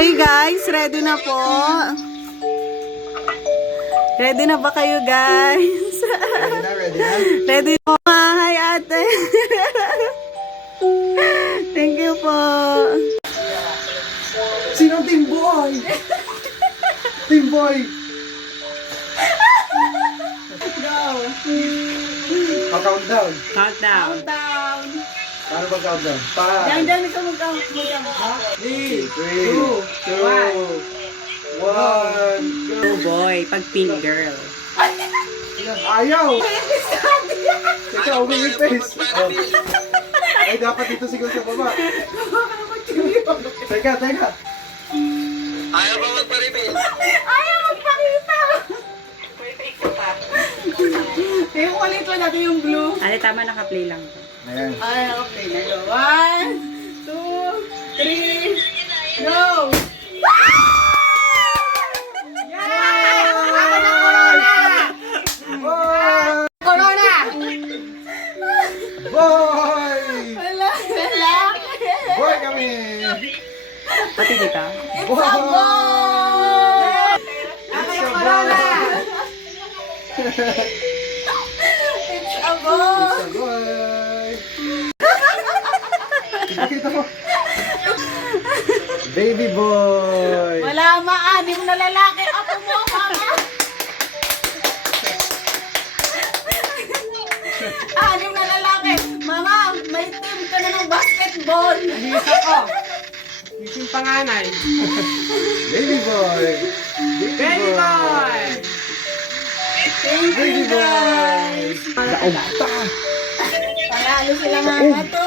Hey guys, ready na po? Ready na ba kayo guys? Ready na? Ready po. Hi ate. Thank you po. Sinong Team Boy? Team Boy! Go. Pa-countdown. Countdown. Countdown. Paano ba-countdown? Diyan ikaw mag-count. 3, 2, 1, Oh boy, pag pink girl. Ayaw! Teka, umingipis. Oh. Ay, dapat dito siguro sa baba. Teka. Ayaw ba magparibis? Ayaw magpakita. Yung ulit lang natin yung blue. Ate, tama, naka-play lang to. Ayan. Ay, okay na go. 1, 2, 3, go! Corona! Boy! Wala. Boy kami! Pati dito. Boy! It's It's a a Corona! boy! It's a boy! It's a boy! Kita mo. Baby boy! Wala maanim na lalaki. Ako mo, mama. Anim na lalaki. Mama, may team ka na ng basketball. Isa ko. Yung panganay. Baby boy! Baby boy! Thank Baby you, guys. boy! Daog ta! Panalo sila mga to.